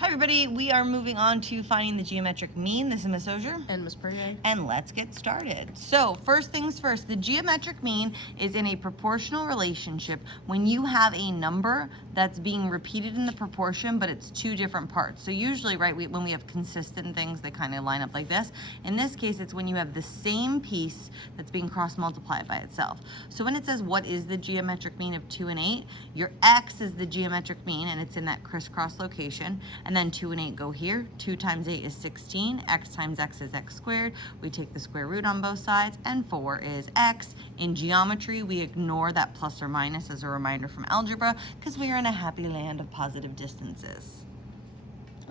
Hi everybody, we are moving on to finding the geometric mean. This is Miss Osier. And Miss Perrier. And let's get started. So first things first, the geometric mean is in a proportional relationship when you have a number that's being repeated in the proportion, but it's two different parts. So usually, right, when we have consistent things, they kind of line up like this. In this case, it's when you have the same piece that's being cross-multiplied by itself. So when it says what is the geometric mean of 2 and 8, your x is the geometric mean, and it's in that crisscross location. And then 2 and 8 go here. 2 times 8 is 16. X times x is x squared. We take the square root on both sides, and 4 is x. In geometry, we ignore that plus or minus as a reminder from algebra because we are in a happy land of positive distances.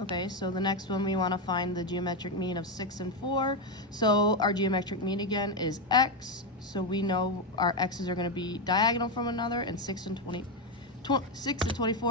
Okay, so the next one we want to find the geometric mean of 6 and 4. So our geometric mean again is x. So we know our x's are going to be diagonal from another, and 6 and 24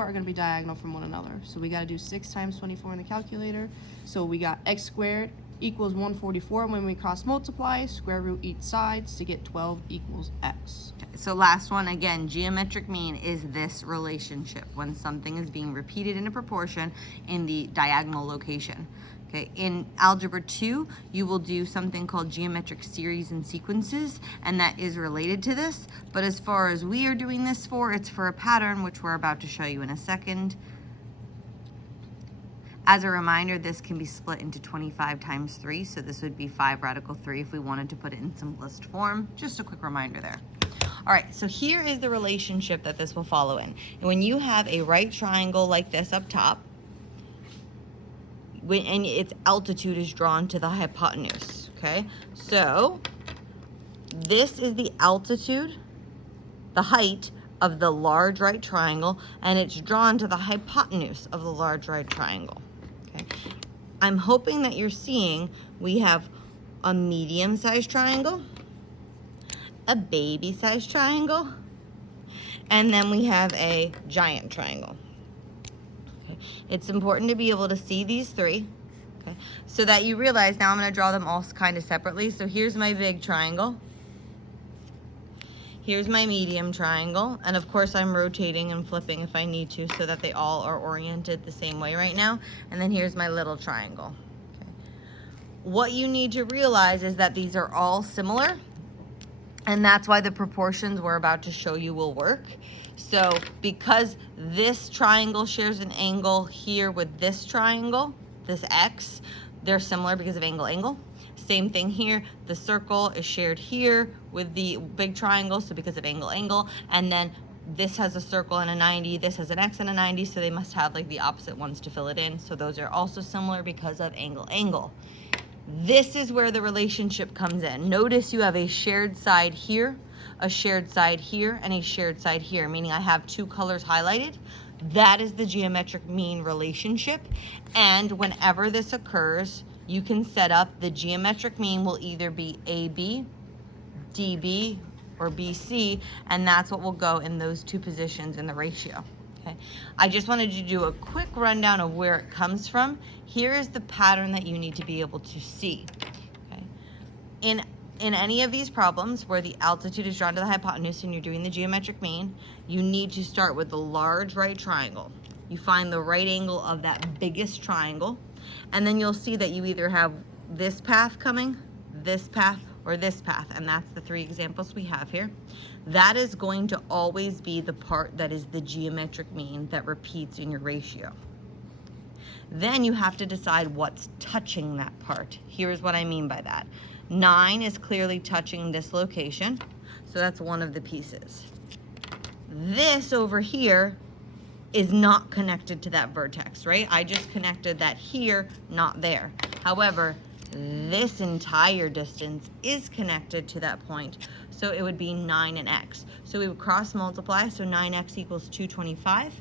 are going to be diagonal from one another. So we got to do 6 times 24 in the calculator. So we got x squared equals 144 when we cross multiply, square root each sides to get 12 equals x. Okay, so last one, again, geometric mean is this relationship when something is being repeated in a proportion in the diagonal location. Okay, in Algebra 2, you will do something called geometric series and sequences, and that is related to this. But as far as we are doing this for, it's for a pattern, which we're about to show you in a second. As a reminder, this can be split into 25 times 3, so this would be 5 radical 3 if we wanted to put it in simplest form. Just a quick reminder there. All right, so here is the relationship that this will follow in. And when you have a right triangle like this up top, and its altitude is drawn to the hypotenuse, okay? So this is the altitude, the height of the large right triangle, and it's drawn to the hypotenuse of the large right triangle, okay? I'm hoping that you're seeing we have a medium-sized triangle, a baby-sized triangle, and then we have a giant triangle. It's important to be able to see these three, okay, so that you realize, now I'm going to draw them all kind of separately. So here's my big triangle. Here's my medium triangle. And of course, I'm rotating and flipping if I need to so that they all are oriented the same way right now. And then here's my little triangle. Okay. What you need to realize is that these are all similar. And that's why the proportions we're about to show you will work. So because this triangle shares an angle here with this triangle, this x, they're similar because of angle. Same thing here, the circle is shared here with the big triangle, so because of angle. And then this has a circle and a 90, this has an x and a 90, so they must have like the opposite ones to fill it in. So those are also similar because of angle. This is where the relationship comes in. Notice you have a shared side here, a shared side here, and a shared side here, meaning I have two colors highlighted. That is the geometric mean relationship. And whenever this occurs, you can set up the geometric mean will either be AB, DB, or BC, and that's what will go in those two positions in the ratio. Okay. I just wanted to do a quick rundown of where it comes from. Here is the pattern that you need to be able to see. Okay. In any of these problems where the altitude is drawn to the hypotenuse and you're doing the geometric mean, you need to start with the large right triangle. You find the right angle of that biggest triangle, and then you'll see that you either have this path coming, this path, or this path, and that's the three examples we have here. That is going to always be the part that is the geometric mean that repeats in your ratio. Then you have to decide what's touching that part. Here's what I mean by that. 9 is clearly touching this location, so that's one of the pieces. This over here is not connected to that vertex, right? I just connected that here, not there. However, this entire distance is connected to that point, so it would be 9 and x. So we would cross multiply, so 9x equals 225.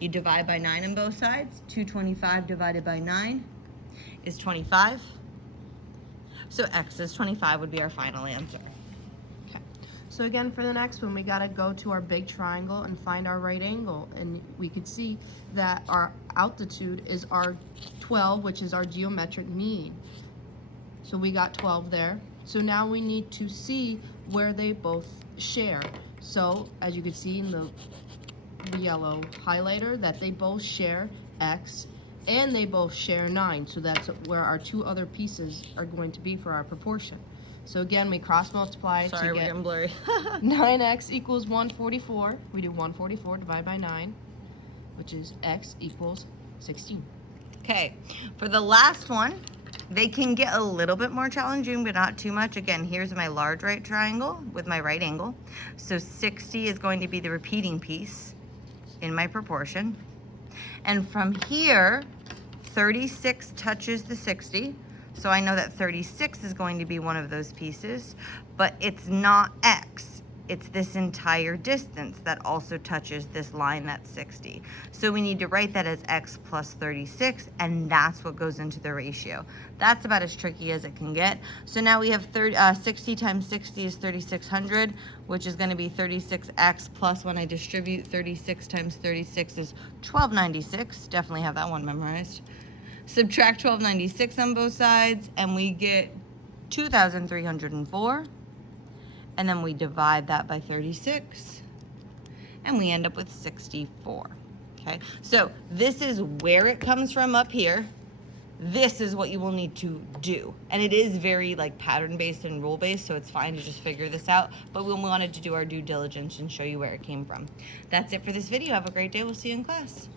You divide by 9 on both sides. 225 divided by 9 is 25. So x is 25 would be our final answer. Okay. So again, for the next one, we got to go to our big triangle and find our right angle. And we could see that our altitude is our 12, which is our geometric mean. So we got 12 there. So now we need to see where they both share. So as you can see in the yellow highlighter, that they both share x and they both share 9, so that's where our two other pieces are going to be for our proportion. So again, we cross multiply Sorry, to we're get getting blurry. 9x equals 144. We do 144 divided by 9, which is x equals 16. Okay, for the last one, they can get a little bit more challenging, but not too much. Again, here's my large right triangle with my right angle. So 60 is going to be the repeating piece in my proportion. And from here, 36 touches the 60. So I know that 36 is going to be one of those pieces, but it's not x. It's this entire distance that also touches this line that's 60. So we need to write that as x plus 36, and that's what goes into the ratio. That's about as tricky as it can get. So now we have 60 times 60 is 3600, which is going to be 36x plus, when I distribute 36 times 36 is 1296. Definitely have that one memorized. Subtract 1296 on both sides, and we get 2,304. And then we divide that by 36, and we end up with 64. Okay, so this is where it comes from up here. This is what you will need to do. And it is very like pattern-based and rule-based, so it's fine to just figure this out. But we wanted to do our due diligence and show you where it came from. That's it for this video. Have a great day. We'll see you in class.